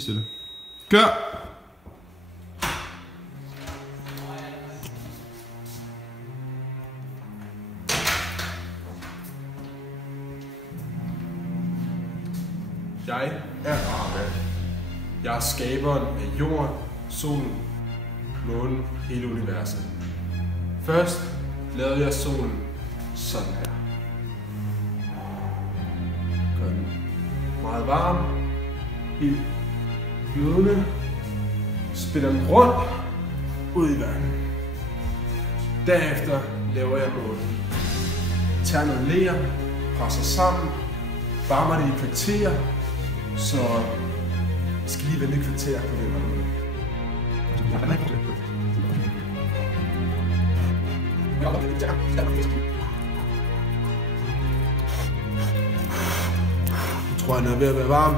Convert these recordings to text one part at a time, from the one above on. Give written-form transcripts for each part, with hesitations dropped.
Stille. Kør! Jeg er Arne. Jeg er skaberen af jorden, solen, månen, hele universet. Først lavede jeg solen sådan her. Gør den meget varm, helt glødende, spiller den rundt ud i vandet. Derefter laver jeg månen. Tager noget ler, presser sammen, varmer det i kvarter, så jeg skal lige vente et kvarter på det. Jeg tror, den er ved at være varm.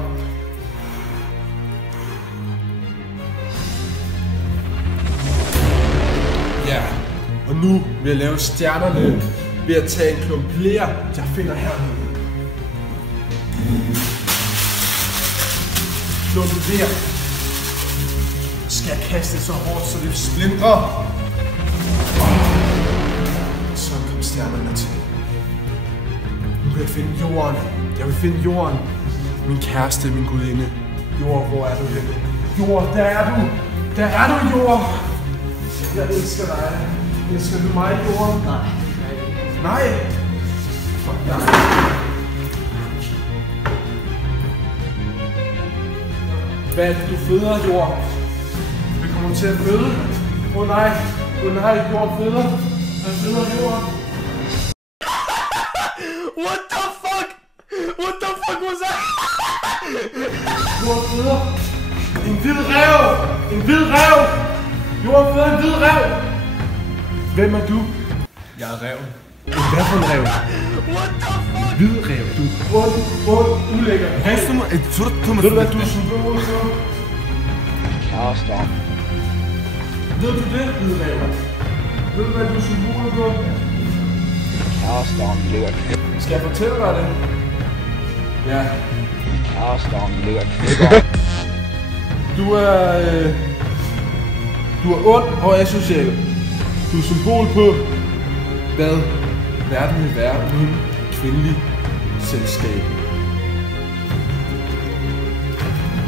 Ja, og nu vil jeg lave stjernerne ved at tage en klump ler, jeg finder hernede. Klumpen ler skal jeg kaste så hårdt, så det splintrer. Så kom stjernerne til. Nu vil jeg finde jorden. Jeg vil finde jorden. Min kæreste, min gudinde. Jord, hvor er du henne? Jord, der er du! Der er du, jord! Jeg elsker dig. Elsker du mig, jord? Nej. Nej! Fuck dig. Hvad er det, du føder, jord? Vi kommer til at føde. Åh nej, jord føder. Hvad føder jord? What the fuck? What the fuck was that? Jord føder. En hvid ræv! En hvid ræv! Jord føder en hvid ræv! Hvem er du? Jeg er rev. Hvad for en ræv? What the fuck? Hvid rev, du. Ond, ulækker. Ved du hvad du er symbol på? Kærester. Ved du det, hvid ræv? Ved du hvad du er symbol på? Kærester ligger knæp. Skal jeg fortælle dig det? Ja. Kærester ligger knæpper. Du er ond og asocial. Du er symbol på, hvad verden vil være uden kvindelig selskab.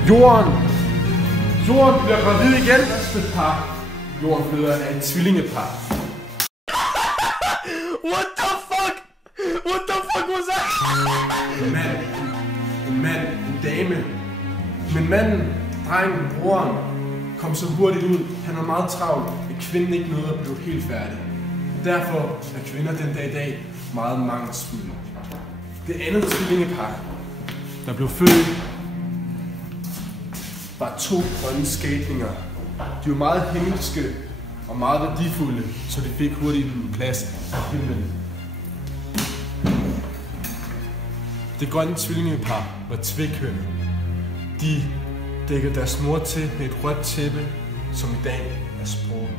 Jorden bliver gravid igen af et par. Jorden føder af et tvillingepar. What the fuck? What the fuck was that? En mand, en dame. Men manden, drengen, broren, kom så hurtigt ud. Han var meget travlt, at kvinden ikke nåede at blive helt færdig. Derfor er kvinder den dag i dag meget mangelfulde. Det andet tvillingepar, der blev født, var 2 grønne skabninger. De var meget himmelske og meget værdifulde, så de fik hurtigt en plads i himlen. Det grønne tvillingepar var tvækhønne. De dækkede deres mor til med et rødt tæppe, som i dag er sprog.